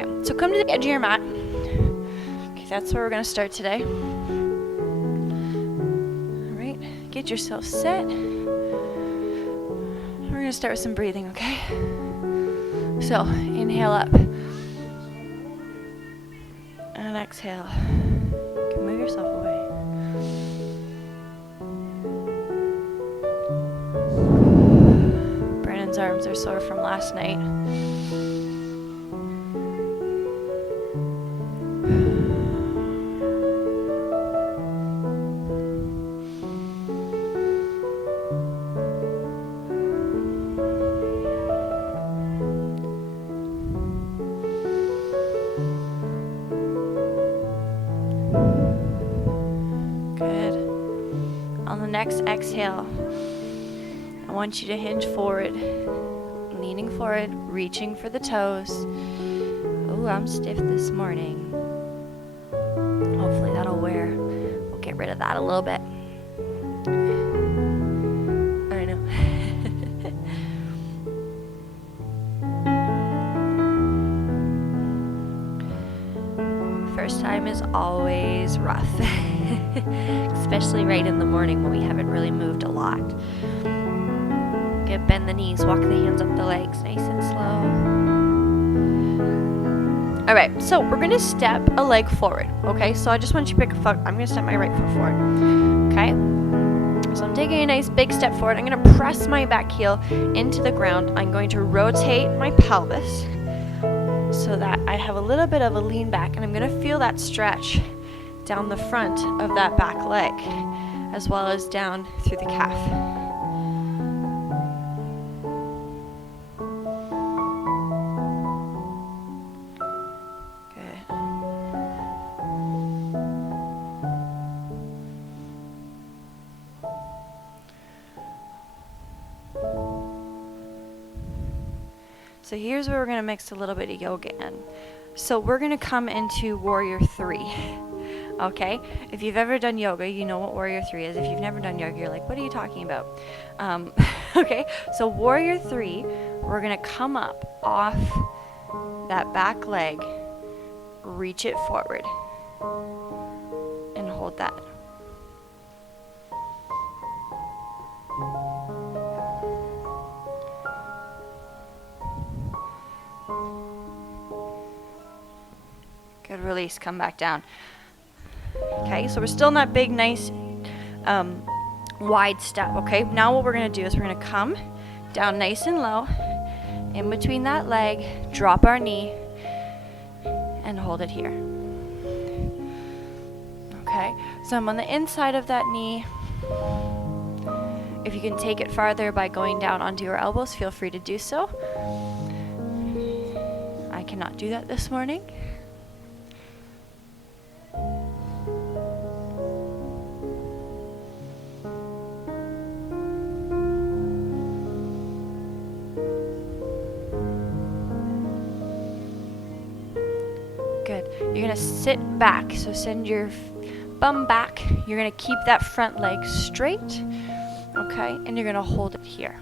Okay, so come to the edge of your mat. Okay, that's where we're going to start today. All right, get yourself set. We're going to start with some breathing, okay? So, inhale up. And exhale. You can move yourself away. Brandon's arms are sore from last night. Good. On the next exhale, I want you to hinge forward, leaning forward, reaching for the toes. Oh, I'm stiff this morning. Hopefully that'll wear. We'll get rid of that a little bit. I know. First time is always rough, especially right in the morning when we haven't really moved a lot. Good, bend the knees, walk the hands up the legs, nice and slow. All right, so we're gonna step a leg forward, okay? So I just want you to pick a foot. I'm gonna step my right foot forward, okay? So I'm taking a nice big step forward. I'm gonna press my back heel into the ground. I'm going to rotate my pelvis so that I have a little bit of a lean back, and I'm gonna feel that stretch down the front of that back leg, as well as down through the calf. So here's where we're going to mix a little bit of yoga in. So we're going to come into Warrior 3, okay? If you've ever done yoga, you know what Warrior 3 is. If you've never done yoga, you're like, what are you talking about? Okay, so Warrior 3, we're going to come up off that back leg, reach it forward, and hold that. Good, release, come back down. Okay, so we're still in that big, nice, wide step, okay? Now what we're going to do is we're going to come down nice and low, in between that leg, drop our knee, and hold it here. Okay, so I'm on the inside of that knee. If you can take it farther by going down onto your elbows, feel free to do so. I cannot do that this morning. Good. You're going to sit back. So send your bum back. You're going to keep that front leg straight. Okay? And you're going to hold it here.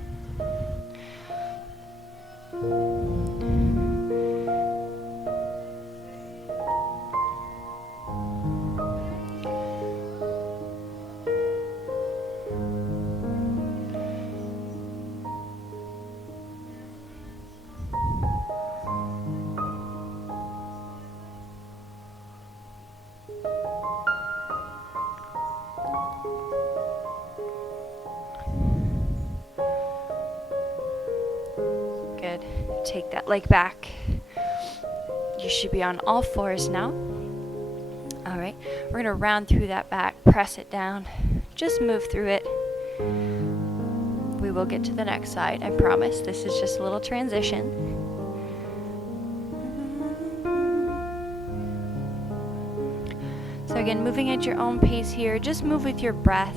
Good. Take that leg back. You should be on all fours now. All right. We're going to round through that back, press it down. Just move through it. We will get to the next side, I promise. This is just a little transition. So again, moving at your own pace here. Just move with your breath.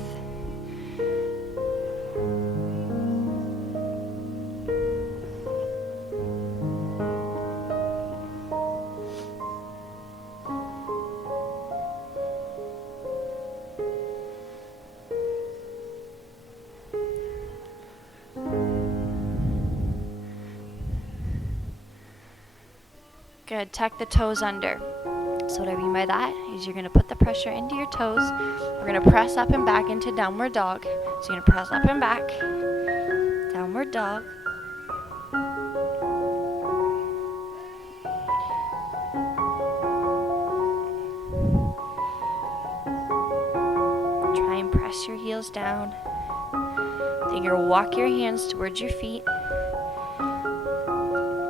Good. Tuck the toes under. So what I mean by that is you're going to put the pressure into your toes. We're going to press up and back into downward dog. So you're going to press up and back. Downward dog. Try and press your heels down. Then you're going to walk your hands towards your feet.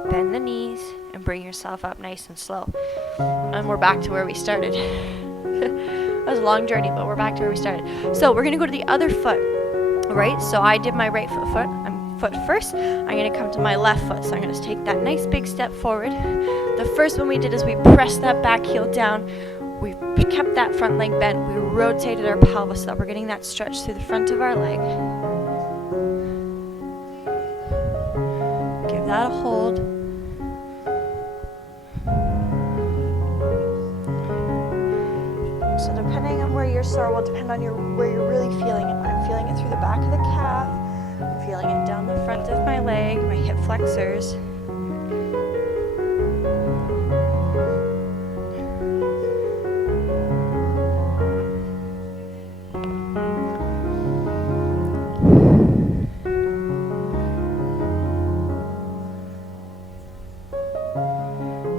Bend the knees and bring yourself up nice and slow. And we're back to where we started. That was a long journey, but we're back to where we started. So we're going to go to the other foot, right? So I did my right foot first. I'm going to come to my left foot. So I'm going to take that nice big step forward. The first one we did is we pressed that back heel down. We kept that front leg bent. We rotated our pelvis so that we're getting that stretch through the front of our leg. Give that a hold. So depending on where you're sore will depend on where you're really feeling it. I'm feeling it through the back of the calf. I'm feeling it down the front of my leg, my hip flexors.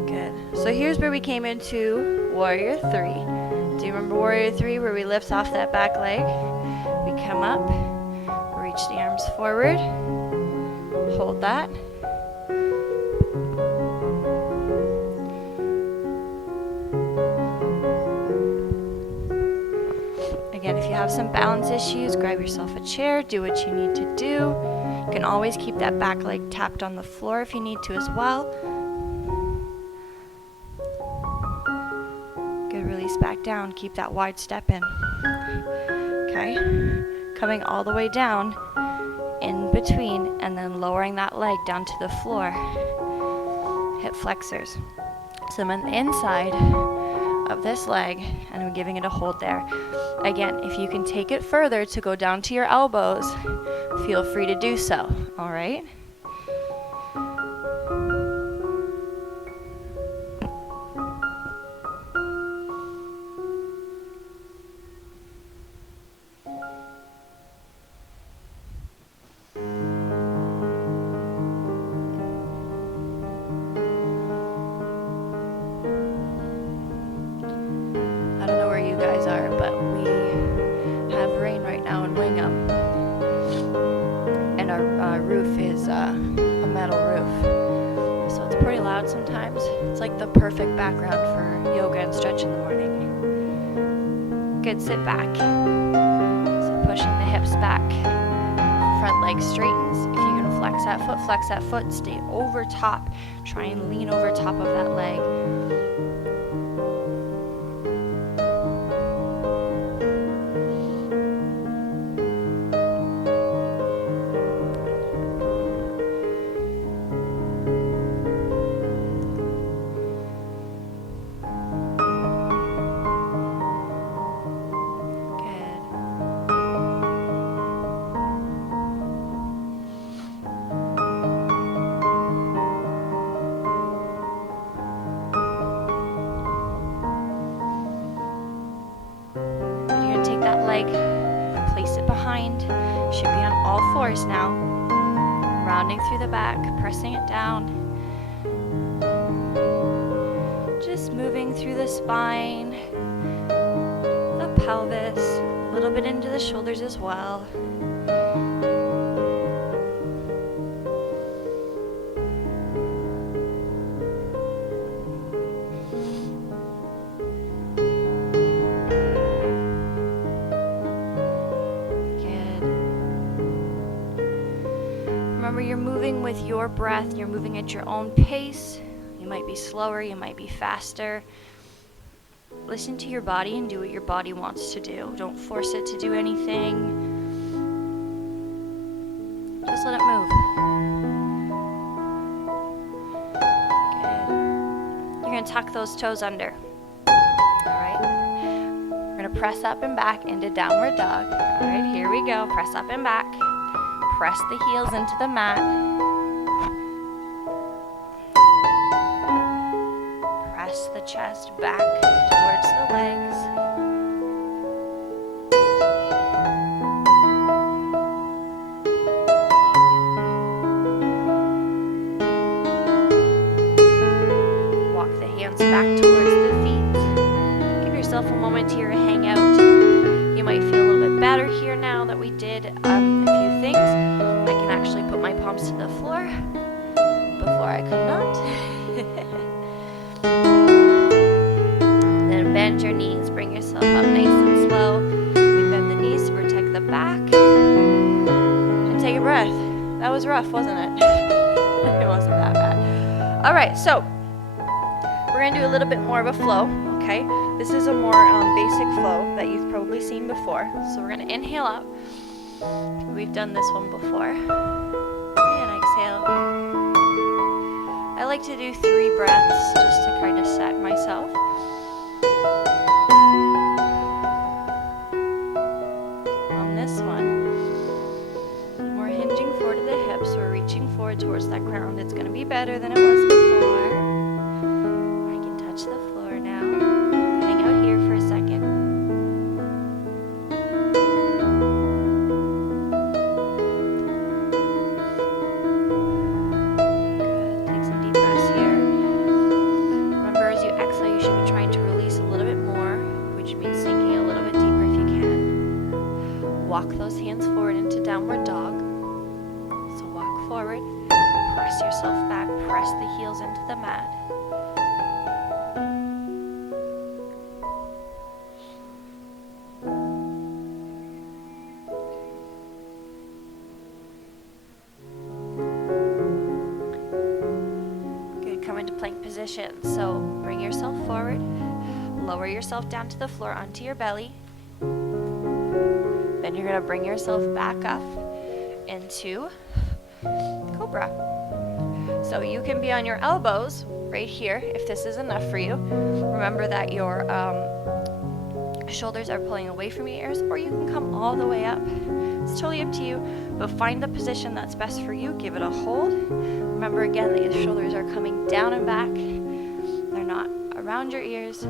Good. So here's where we came into Warrior 3. Do you remember Warrior 3 where we lift off that back leg? We come up, reach the arms forward, hold that. Again, if you have some balance issues, grab yourself a chair, do what you need to do. You can always keep that back leg tapped on the floor if you need to as well. Good, release back down, keep that wide step in. Okay, coming all the way down in between and then lowering that leg down to the floor. Hip flexors. So I'm on the inside of this leg and I'm giving it a hold there. Again, if you can take it further to go down to your elbows, feel free to do so, all right? Sometimes it's like the perfect background for yoga and stretch in the morning. Good, sit back. So pushing the hips back. Front leg straightens. If you can flex that foot, stay over top. Try and lean over top of that leg. Place it behind. Should be on all fours now. Rounding through the back, pressing it down. Just moving through the spine, the pelvis, a little bit into the shoulders as well. Remember, you're moving with your breath. You're moving at your own pace. You might be slower, you might be faster. Listen to your body and do what your body wants to do. Don't force it to do anything. Just let it move. Good. You're going to tuck those toes under. All right. We're going to press up and back into downward dog. All right, here we go. Press up and back. Press the heels into the mat. press the chest back towards the legs. Walk the hands back towards the feet. Give yourself a moment here to hang out. You might feel a little bit better here now that we did a few things. I can actually put my palms to the floor. Before I could not. Then bend your knees. Bring yourself up nice and slow. We bend the knees to protect the back. And take a breath. That was rough, wasn't it? It wasn't that bad. All right, so we're going to do a little bit more of a flow, okay? This is a more basic flow that you've probably seen before. So we're going to inhale up. We've done this one before. And exhale. I like to do 3 breaths just to kind of set myself. On this one, we're hinging forward to the hips. We're reaching forward towards that ground. It's going to be better than it was before. I can touch the floor now. Hang out here for a second. Walk those hands forward into downward dog. So walk forward, press yourself back, press the heels into the mat. Good, come into plank position. So bring yourself forward, lower yourself down to the floor onto your belly. Then you're going to bring yourself back up into Cobra. So you can be on your elbows right here if this is enough for you. Remember that your shoulders are pulling away from your ears, or you can come all the way up. It's totally up to you, but find the position that's best for you. Give it a hold. Remember again that your shoulders are coming down and back. They're not around your ears.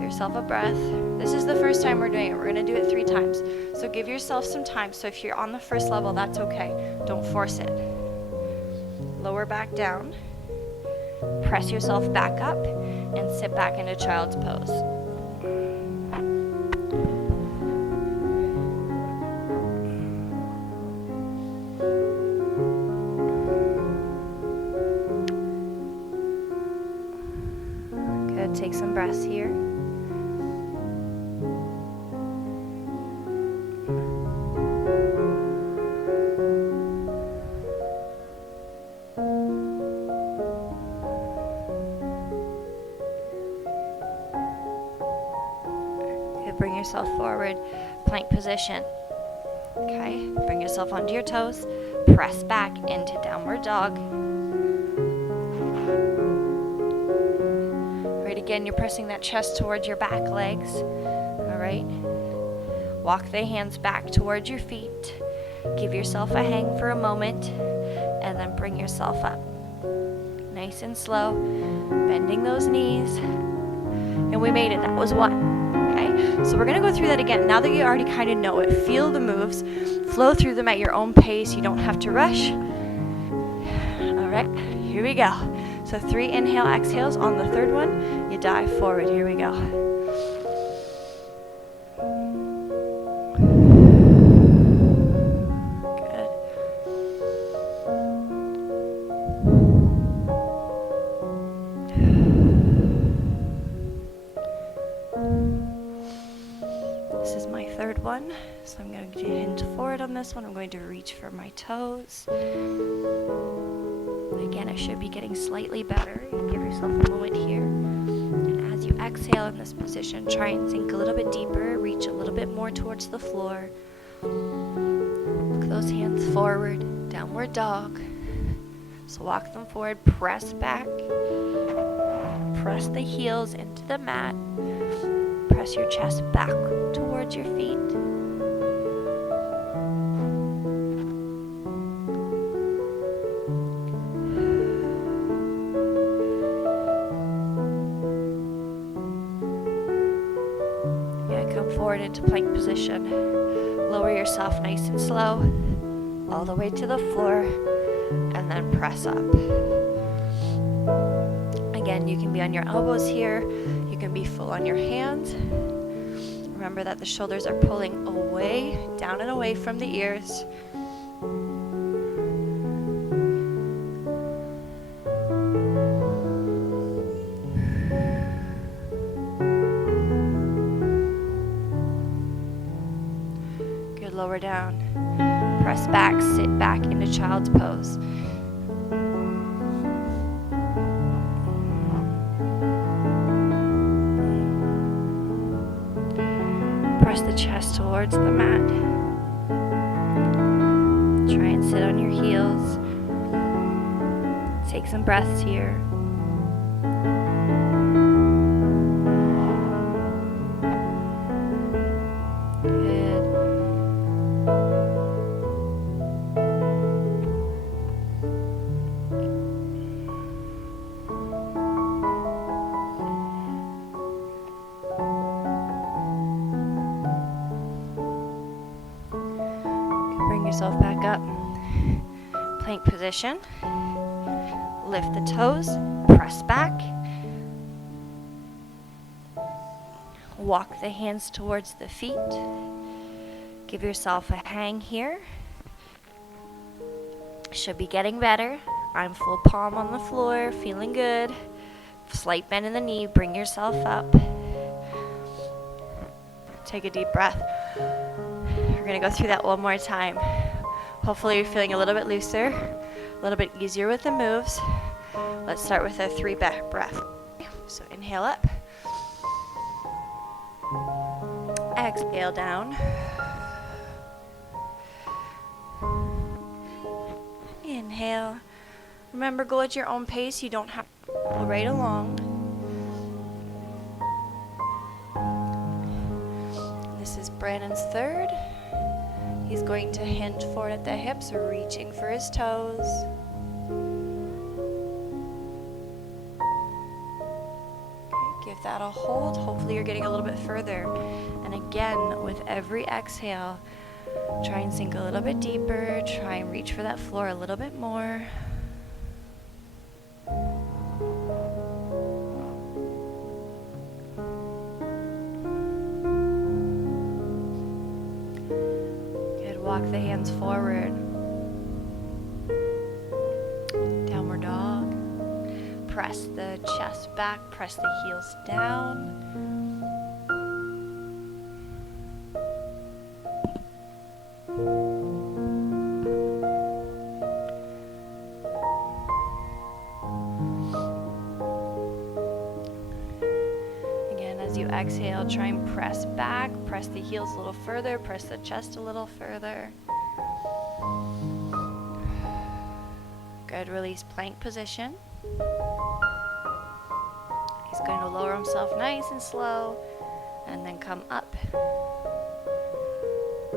Yourself a breath. This is the first time we're doing it. We're going to do it 3 times. So give yourself some time. So if you're on the first level, that's okay. Don't force it. Lower back down. Press yourself back up and sit back into child's pose. Good. Take some breaths here. Bring yourself forward, plank position. Okay, bring yourself onto your toes, press back into downward dog. Right, again, you're pressing that chest towards your back legs. All right, walk the hands back towards your feet. Give yourself a hang for a moment, and then bring yourself up. Nice and slow, bending those knees. And we made it, that was 1. Okay, so we're going to go through that again. Now that you already kind of know it, feel the moves, flow through them at your own pace. You don't have to rush. All right, here we go. So 3 inhale, exhales. On the 3rd one, you dive forward. Here we go. This is my 3rd one, so I'm going to hinge forward on this one. I'm going to reach for my toes. Again, I should be getting slightly better. You give yourself a moment here. And as you exhale in this position, try and sink a little bit deeper, reach a little bit more towards the floor. Look those hands forward, downward dog. So walk them forward, press back. Press the heels into the mat. Press your chest back towards your feet. forward into plank position. Lower yourself nice and slow, all the way to the floor, and then press up. Again, you can be on your elbows here. You can be full on your hands. Remember that the shoulders are pulling away, down and away from the ears. Good, lower down. Press back, sit back into child's pose. Press the chest towards the mat. Try and sit on your heels. Take some breaths here. Good. Bring yourself back up. Plank position. Lift the toes. Press back. Walk the hands towards the feet. Give yourself a hang here. Should be getting better. I'm full palm on the floor, feeling good. Slight bend in the knee. Bring yourself up. Take a deep breath. We're going to go through that one more time. Hopefully you're feeling a little bit looser, a little bit easier with the moves. Let's start with a 3 breath. So inhale up. Exhale down. Inhale. Remember, go at your own pace. You don't have to go right along. This is Brandon's third. He's going to hinge forward at the hips, reaching for his toes. Okay, give that a hold. Hopefully you're getting a little bit further. And again, with every exhale, try and sink a little bit deeper. Try and reach for that floor a little bit more. Walk the hands forward. Downward dog. Press the chest back, press the heels down. As you exhale, try and press back, press the heels a little further, press the chest a little further. Good, release plank position. He's going to lower himself nice and slow and then come up.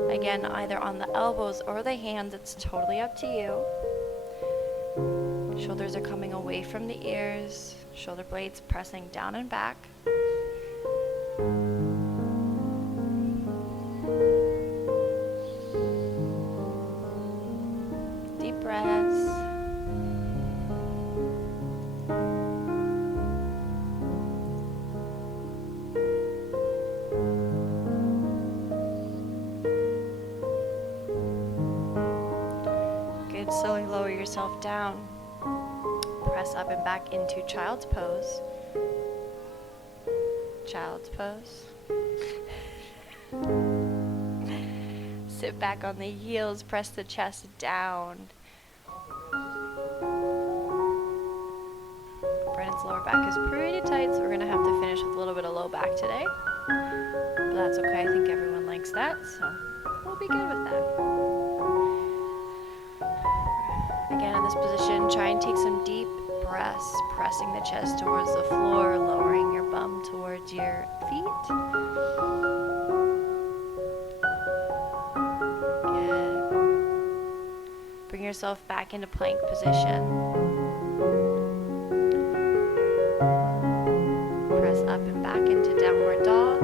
Again, either on the elbows or the hands, it's totally up to you. Shoulders are coming away from the ears, shoulder blades pressing down and back. Deep breaths. Good, slowly lower yourself down. Press up and back into child's pose. Child's pose. Sit back on the heels, press the chest down. Brandon's lower back is pretty tight, so we're gonna have to finish with a little bit of low back today. But that's okay, I think everyone likes that, so we'll be good with that. Again, in this position, try and take some deep breaths, pressing the chest towards the floor, lowering your bum towards your feet. Good. Bring yourself back into plank position. Press up and back into downward dog.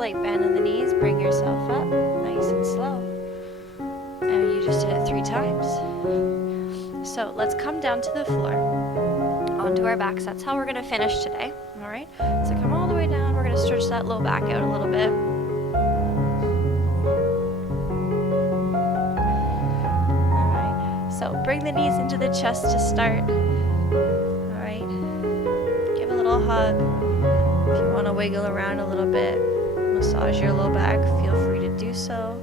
slight bend in the knees. Bring yourself up, nice and slow. And you just did it 3 times. So let's come down to the floor, onto our backs. That's how we're going to finish today. All right. So come all the way down. We're going to stretch that low back out a little bit. All right. So bring the knees into the chest to start. All right. Give a little hug. If you want to wiggle around a little bit, massage your low back, feel free to do so.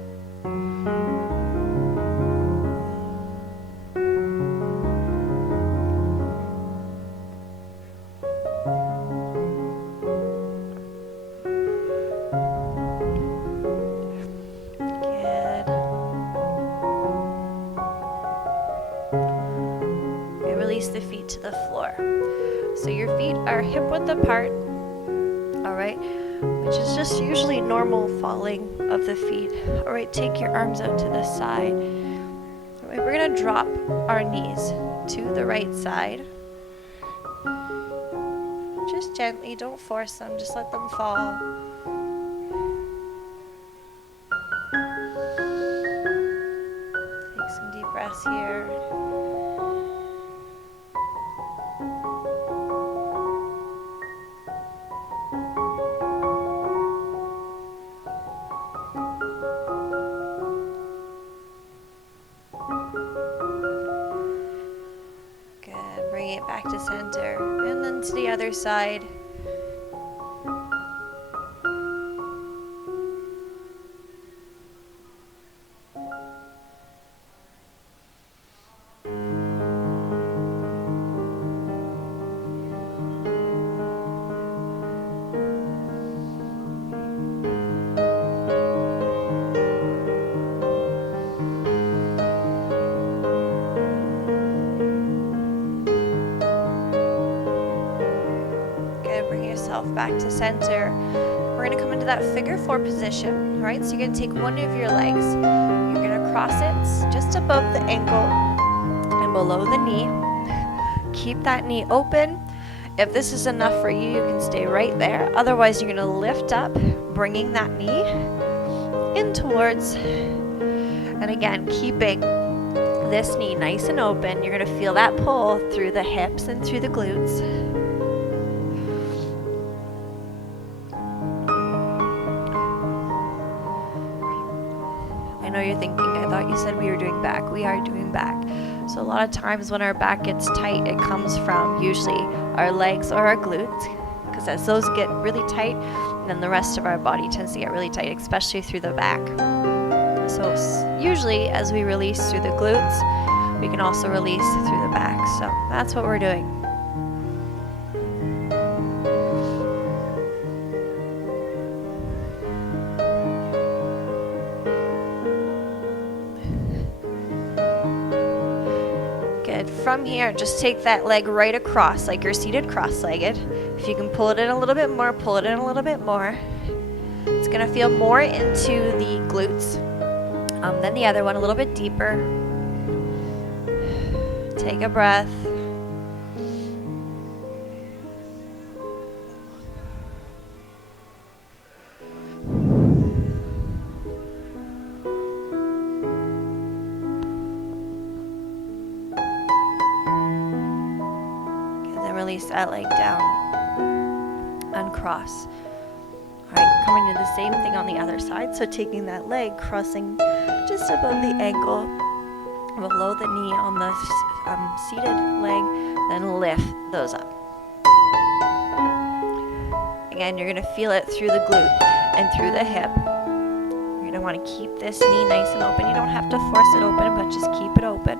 Release the feet to the floor. So your feet are hip width apart, all right, which is just usually normal falling of the feet. All right, take your arms out to the side. All right, we're gonna drop our knees to the right side. Just gently, don't force them, just let them fall. Take some deep breaths here. Bring it back to center, and then to the other side. Back to center. We're going to come into that figure 4 position. All right, so you're going to take one of your legs, you're going to cross it just above the ankle and below the knee. Keep that knee open. If this is enough for you, you can stay right there. Otherwise, you're going to lift up, bringing that knee in towards, and again, keeping this knee nice and open. You're going to feel that pull through the hips and through the glutes. I know you're thinking, I thought you said we were doing back. We are doing back. So a lot of times when our back gets tight, it comes from usually our legs or our glutes, because as those get really tight, then the rest of our body tends to get really tight, especially through the back. So usually as we release through the glutes, we can also release through the back. So that's what we're doing. From here, just take that leg right across like you're seated cross-legged. If you can pull it in a little bit more, pull it in a little bit more. It's going to feel more into the glutes than the other one, a little bit deeper. Take a breath. Release that leg down, uncross. All right, coming to the same thing on the other side. So taking that leg, crossing just above the ankle, below the knee on the seated leg, then lift those up. Again, you're going to feel it through the glute and through the hip. You're going to want to keep this knee nice and open. You don't have to force it open, but just keep it open.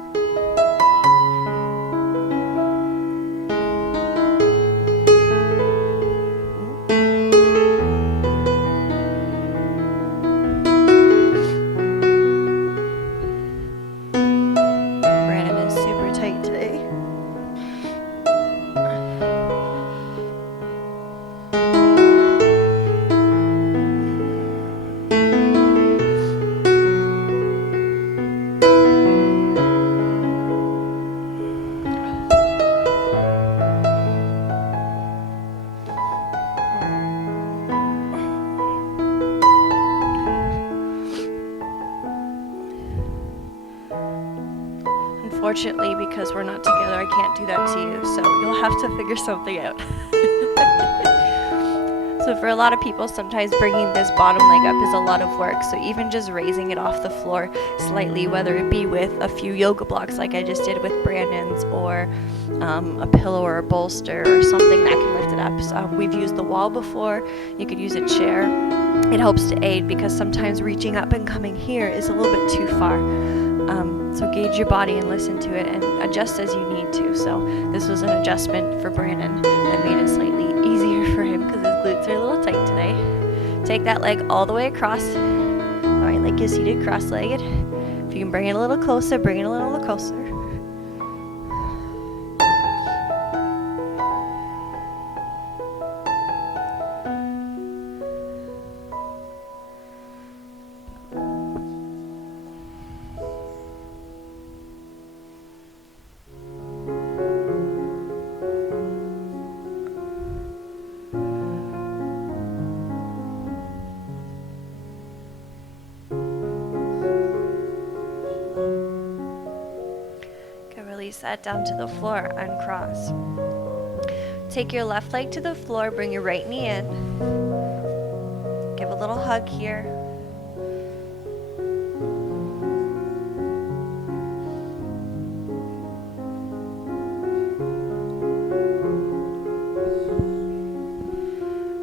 unfortunately, because we're not together, I can't do that to you, so you'll have to figure something out. So for a lot of people, sometimes bringing this bottom leg up is a lot of work. So even just raising it off the floor slightly, whether it be with a few yoga blocks like I just did with Brandon's, or a pillow or a bolster or something that can lift it up. So, we've used the wall before. You could use a chair. It helps to aid because sometimes reaching up and coming here is a little bit too far. So gauge your body and listen to it and adjust as you need to. So this was an adjustment for Brandon that made it slightly easier for him because his glutes are a little tight today. Take that leg all the way across. All right, like you're seated cross-legged. If you can bring it a little closer, bring it a little closer. Release that down to the floor, uncross. Take your left leg to the floor, bring your right knee in. Give a little hug here.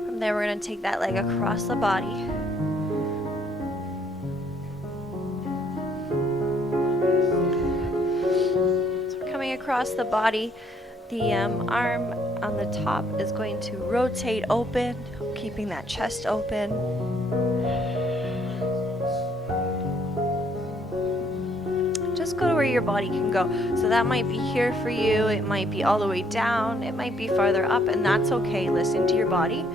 From there, we're going to take that leg across the body. Across the body, the arm on the top is going to rotate open, keeping that chest open. Just go to where your body can go. So that might be here for you, it might be all the way down, it might be farther up, and that's okay. Listen to your body.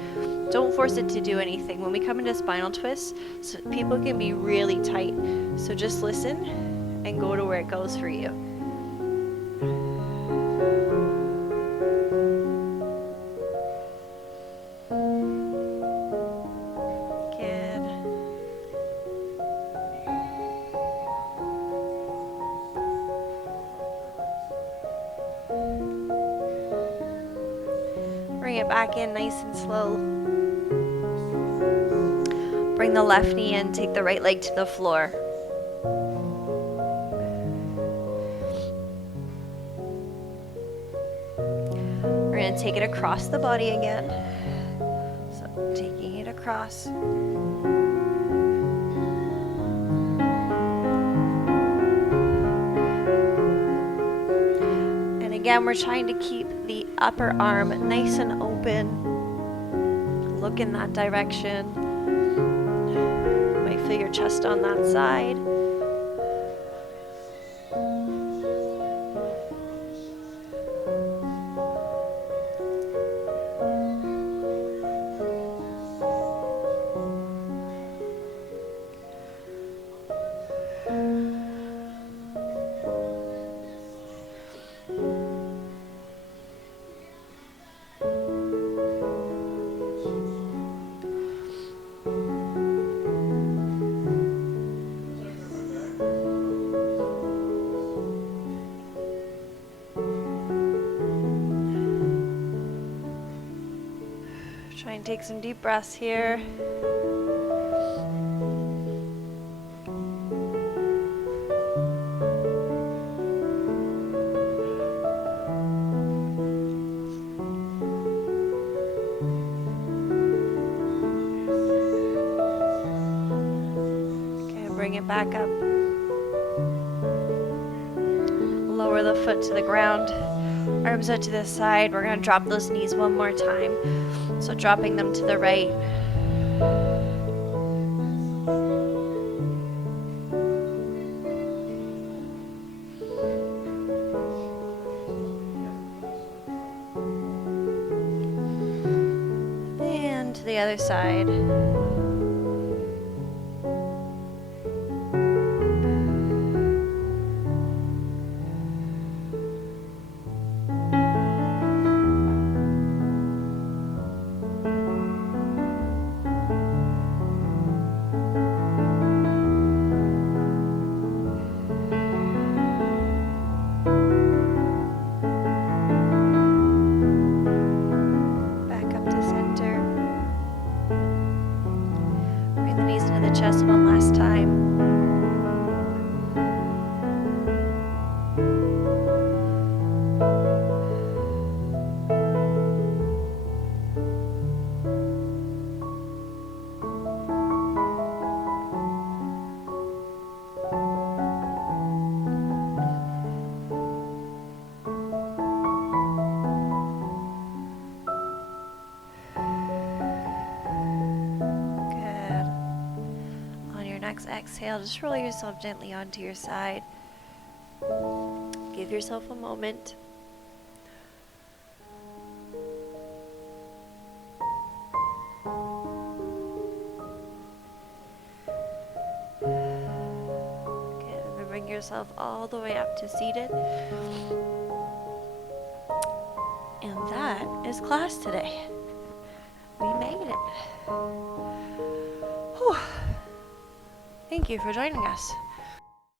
Don't force it to do anything. When we come into spinal twists, people can be really tight. So just listen and go to where it goes for you. Bring it back in nice and slow. Bring the left knee in, take the right leg to the floor. We're going to take it across the body again. So taking it across. And again, we're trying to keep the upper arm nice and open. Look in that direction. You might feel your chest on that side. Try and take some deep breaths here. Okay, bring it back up. Lower the foot to the ground. Arms out to the side. We're going to drop those knees one more time. So dropping them to the right. And to the other side. of the chest one last time. Exhale, just roll yourself gently onto your side. Give yourself a moment. Good. And then bring yourself all the way up to seated. And that is class today. We made it. Whew. Thank you for joining us.